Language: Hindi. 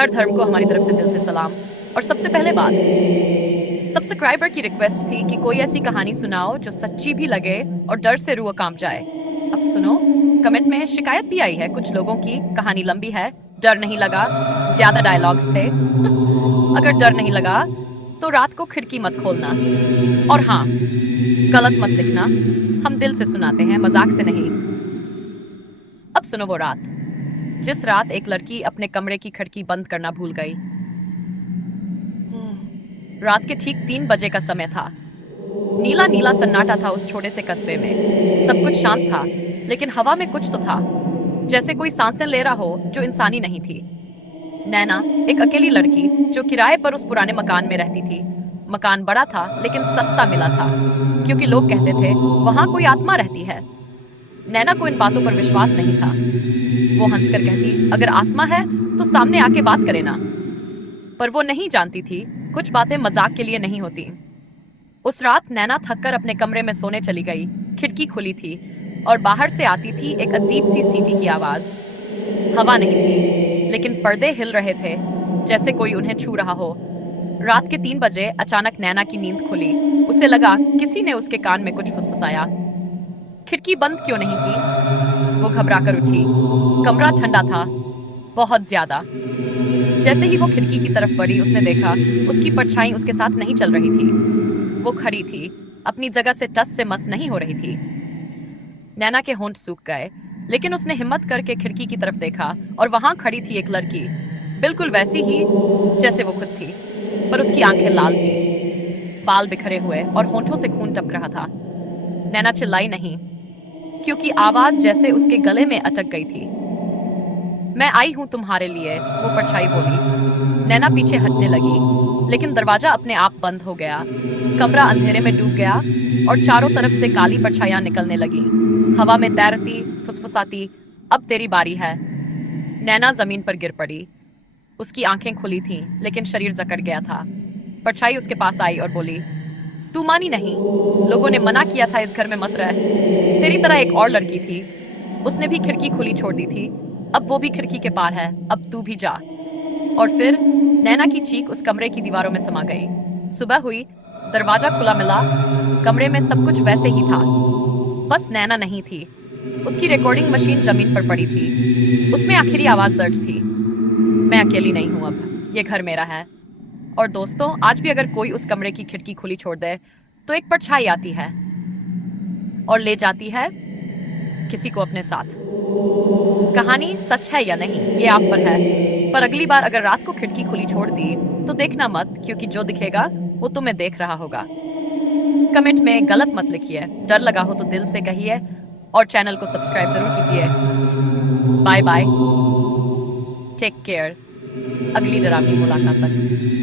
हर धर्म को हमारी तरफ से दिल से सलाम। और सबसे पहले बात, सब्सक्राइबर की रिक्वेस्ट थी कि कोई ऐसी कहानी सुनाओ जो सच्ची भी लगे और डर से रूह कांप जाए। अब सुनो, कमेंट में शिकायत भी आई है कुछ लोगों की, कहानी लंबी है, डर नहीं लगा, ज्यादा डायलॉग्स थे। अगर डर नहीं लगा तो रात को खिड़की मत खोलना। और हाँ, गलत मत लिखना, हम दिल से सुनाते हैं, मजाक से नहीं। अब सुनो वो रात, जिस रात एक लड़की अपने कमरे की खिड़की बंद करना भूल गई। रात के ठीक 3 बजे का समय था। नीला नीला सन्नाटा था उस छोटे से कस्बे में। सब कुछ शांत था, लेकिन हवा में कुछ तो था, जैसे कोई सांसें ले रहा हो जो इंसानी नहीं थी। नैना, एक अकेली लड़की जो किराए पर उस पुराने मकान में रहती थी। मकान बड़ा था लेकिन सस्ता मिला था, क्योंकि लोग कहते थे वहां कोई आत्मा रहती है। नैना को इन बातों पर विश्वास नहीं था। वो हंसकर कहती, अगर आत्मा है तो सामने आके बात करे ना। पर वो नहीं जानती थी, कुछ बातें मजाक के लिए नहीं होती। उस रात नैना थककर अपने कमरे में सोने चली गई। खिड़की खुली थी और बाहर से आती थी एक अजीब सी सीटी की आवाज। हवा नहीं थी, लेकिन पर्दे हिल रहे थे, जैसे कोई उन्हें छू रहा हो। रात के 3 बजे अचानक नैना की नींद खुली। उसे लगा किसी ने उसके कान में कुछ फुसफुसाया। खिड़की बंद क्यों नहीं की? वो घबराकर उठी। कमरा ठंडा था, बहुत ज्यादा। जैसे ही वो खिड़की की तरफ बढ़ी, उसने देखा उसकी परछाई उसके साथ नहीं चल रही थी। वो खड़ी थी, अपनी जगह से टस से मस नहीं हो रही थी। नैना के होंठ सूख गए, लेकिन उसने हिम्मत करके खिड़की की तरफ देखा और वहां खड़ी थी एक लड़की, बिल्कुल वैसी ही जैसे वो खुद थी। पर उसकी आंखें लाल थी, बाल बिखरे हुए और होंठों से खून टपक रहा था। नैना चिल्लाई नहीं, क्योंकि आवाज जैसे उसके गले में अटक गई थी। मैं आई हूं तुम्हारे लिए, वो परछाई बोली। नैना पीछे हटने लगी, लेकिन दरवाजा अपने आप बंद हो गया। कमरा अंधेरे में डूब गया और चारों तरफ से काली परछाइयां निकलने लगीं, हवा में तैरती, फुसफुसाती। अब तेरी बारी है। नैना जमीन पर गिर पड़ी। उसकी आंखें खुली थीं, लेकिन शरीर जकड़ गया था। परछाई उसके पास आई और बोली, तू मानी नहीं। लोगों ने मना किया था इस घर में मत रह। तेरी तरह एक और लड़की थी, उसने भी खिड़की खुली छोड़ दी थी। अब वो भी खिड़की के पार है, अब तू भी जा। और फिर नैना की चीख उस कमरे की दीवारों में समा गई। सुबह हुई, दरवाजा खुला मिला। कमरे में सब कुछ वैसे ही था, बस नैना नहीं थी। उसकी रिकॉर्डिंग मशीन जमीन पर पड़ी थी, उसमें आखिरी आवाज दर्ज थी, मैं अकेली नहीं हूं, अब ये घर मेरा है। और दोस्तों, आज भी अगर कोई उस कमरे की खिड़की खुली छोड़ दे, तो एक परछाई आती है और ले जाती है किसी को अपने साथ। कहानी सच है या नहीं, ये आप पर है। पर अगली बार अगर रात को खिड़की खुली छोड़ दी, तो देखना मत, क्योंकि जो दिखेगा वो तुम्हें देख रहा होगा। कमेंट में गलत मत लिखिए, डर लगा हो तो दिल से कहिए, और चैनल को सब्सक्राइब जरूर कीजिए। बाय बाय, टेक केयर, अगली डरावनी मुलाकात तक।